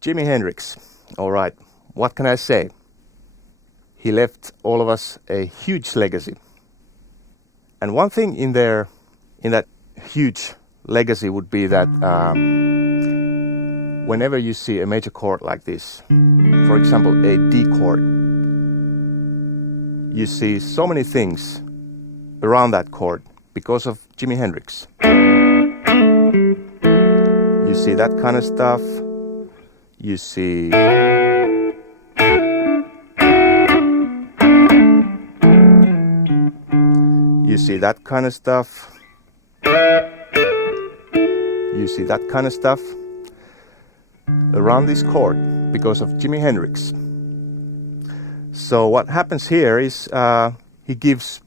Jimi Hendrix. All right, what can I say? He left all of us a huge legacy. And one thing in that huge legacy would be that whenever you see a major chord like this, for example, a D chord, you see so many things around that chord because of Jimi Hendrix. You see that kind of stuff. You see that kind of stuff. You see that kind of stuff around this chord because of Jimi Hendrix. So what happens here is he gives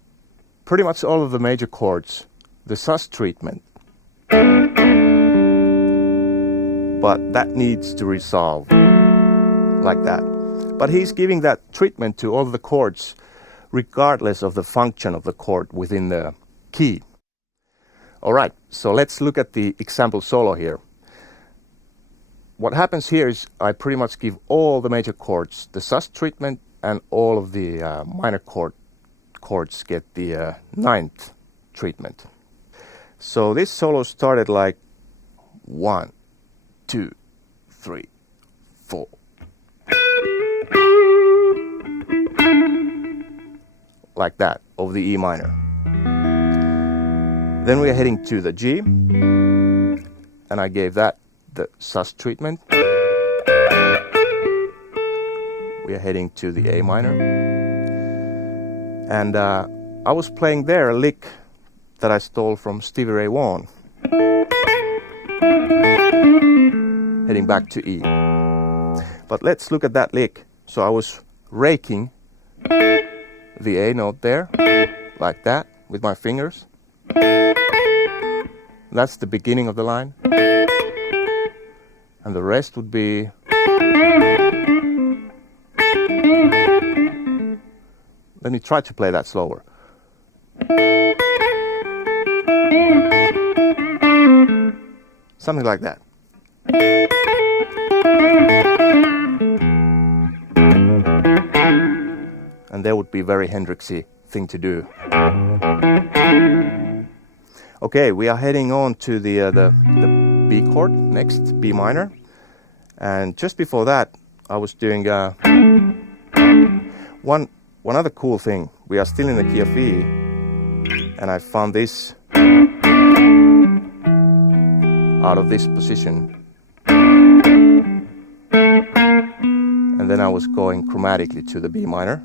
pretty much all of the major chords the sus treatment. But that needs to resolve like that. But he's giving that treatment to all the chords regardless of the function of the chord within the key. All right, so let's look at the example solo here. What happens here is I pretty much give all the major chords the sus treatment, and all of the minor chords get the ninth treatment. So this solo started like 1, 2, 3, 4. Like that, of the E minor. Then we are heading to the G, and I gave that the sus treatment. We are heading to the A minor. And I was playing there a lick that I stole from Stevie Ray Vaughan. Heading back to E. But let's look at that lick. So I was raking the A note there, like that, with my fingers. That's the beginning of the line. And the rest would be... Let me try to play that slower. Something like that. And that would be a very Hendrixy thing to do. Okay, we are heading on to the B chord next, B minor. And just before that, I was doing one other cool thing. We are still in the key of E, and I found this out of this position. And then I was going chromatically to the B minor.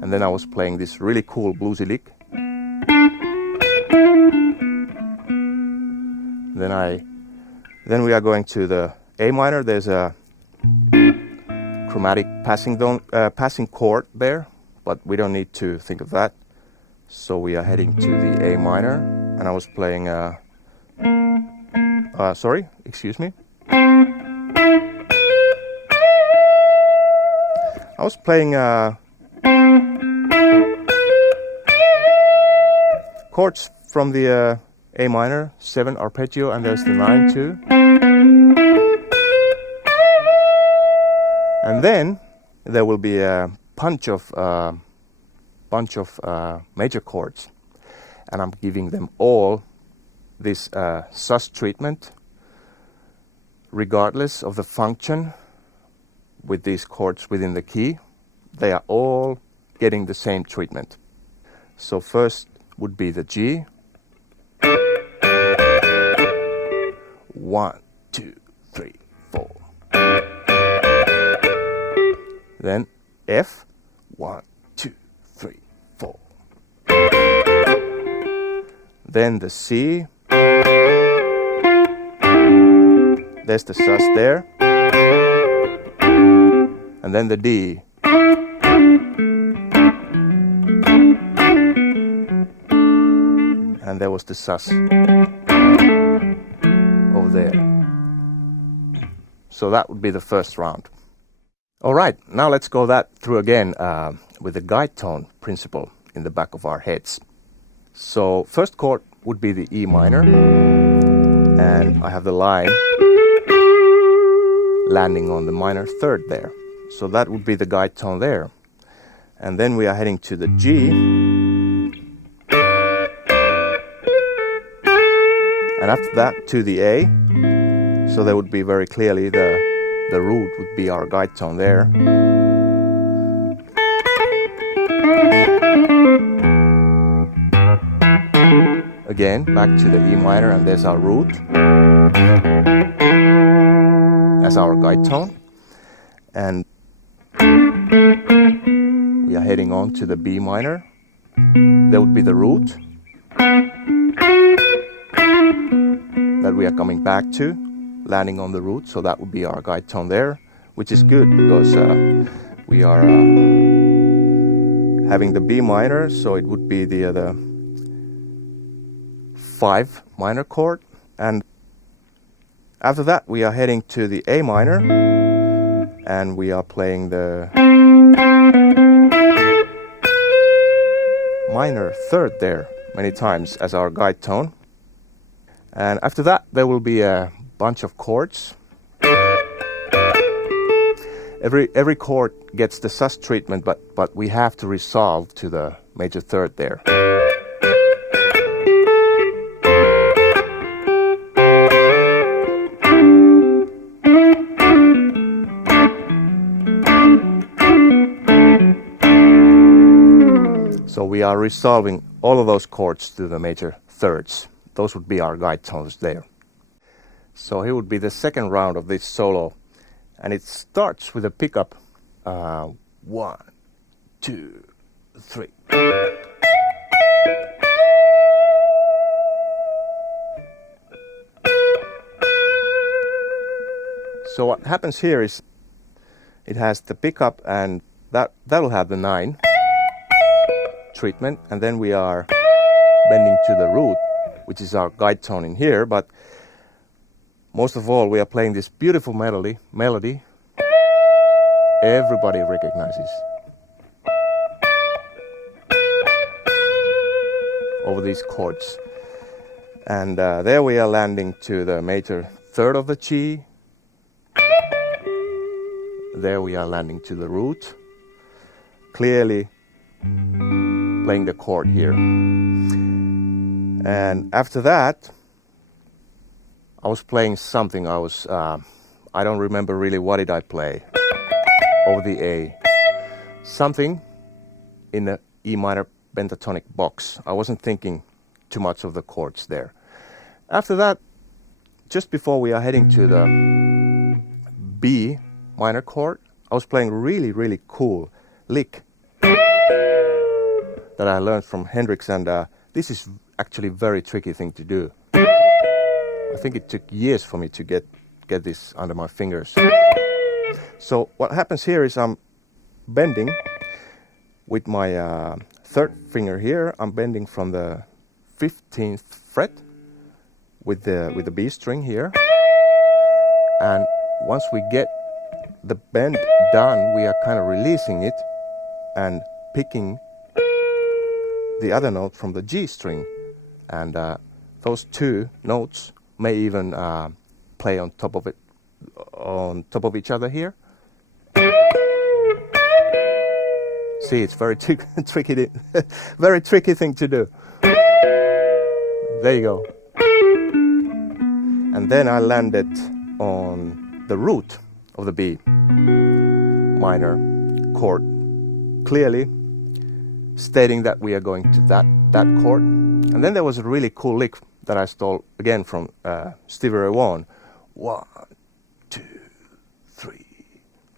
And then I was playing this really cool bluesy lick. Then we are going to the A minor. There's a chromatic passing chord there, but we don't need to think of that. So we are heading to the A minor, and I was playing sorry, excuse me. I was playing chords from the A minor, 7 arpeggio, and there's the 9 too. And then there will be a bunch of major chords, and I'm giving them all this sus treatment, regardless of the function with these chords within the key. They are all getting the same treatment. So first would be the G. 1, 2, 3, 4. Then F. 1, 2, 3, 4. Then the C. There's the sus there. And then the D. And there was the sus over there. So that would be the first round. All right, now let's go that through again with the guide tone principle in the back of our heads. So first chord would be the E minor, and I have the line landing on the minor third there. So that would be the guide tone there. And then we are heading to the G. And after that to the A. So there would be very clearly the root would be our guide tone there. Again, back to the E minor, and there's our root as our guide tone. And we are heading on to the B minor. There would be the root that we are coming back to, landing on the root. So that would be our guide tone there, which is good because we are having the B minor, so it would be the 5 minor chord. And after that we are heading to the A minor, and we are playing the minor third there many times as our guide tone. And after that there will be a bunch of chords. Every chord gets the sus treatment, but we have to resolve to the major third there. So we are resolving all of those chords to the major thirds. Those would be our guide tones there. So here would be the second round of this solo, and it starts with a pickup. 1, 2, 3. So what happens here is it has the pickup, and that'll have the 9 treatment, and then we are bending to the root, which is our guide tone in here. But most of all, we are playing this beautiful melody everybody recognizes over these chords. And there we are landing to the major third of the G. There we are landing to the root, clearly playing the chord here. And after that I was playing something. I don't remember really what did I play over the A. Something in the E minor pentatonic box. I wasn't thinking too much of the chords there. After that, just before we are heading to the B minor chord, I was playing really cool lick that I learned from Hendrix, and this is actually very tricky thing to do. I think it took years for me to get this under my fingers. So what happens here is I'm bending with my third finger here. I'm bending from the 15th fret with the B string here, and once we get the bend done, we are kind of releasing it and picking the other note from the G string, and those two notes may even play on top of each other here. See, it's very tricky, very tricky thing to do. There you go. And then I landed on the root of the B minor chord, clearly stating that we are going to that chord. And then there was a really cool lick that I stole again from Stevie Ray Vaughan. 1, 2, 3,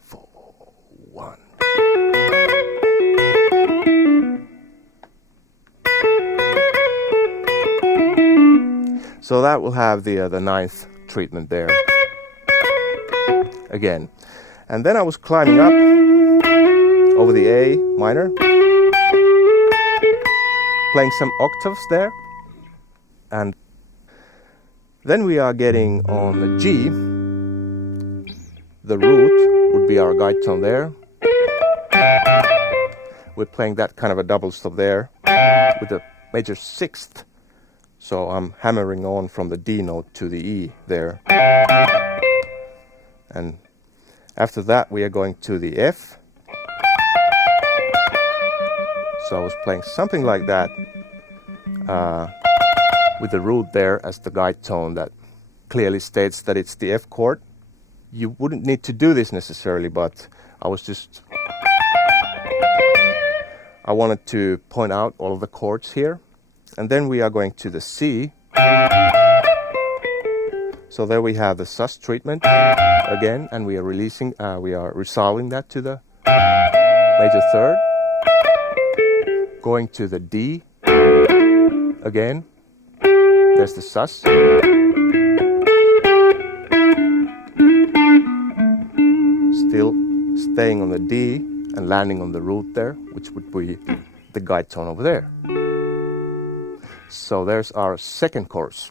4, 1. So that will have the 9th treatment there again. And then I was climbing up over the A minor, playing some octaves there, and then we are getting on the G. The root would be our guide tone there. We're playing that kind of a double stop there with the major 6th So I'm hammering on from the D note to the E there. And after that we are going to the F. So I was playing something like that with the root there as the guide tone that clearly states that it's the F chord. You wouldn't need to do this necessarily, but I wanted to point out all of the chords here. And then we are going to the C. So there we have the sus treatment again, and we are resolving that to the major third. Going to the D again. There's the sus. Still staying on the D and landing on the root there, which would be the guide tone over there. So there's our second chorus.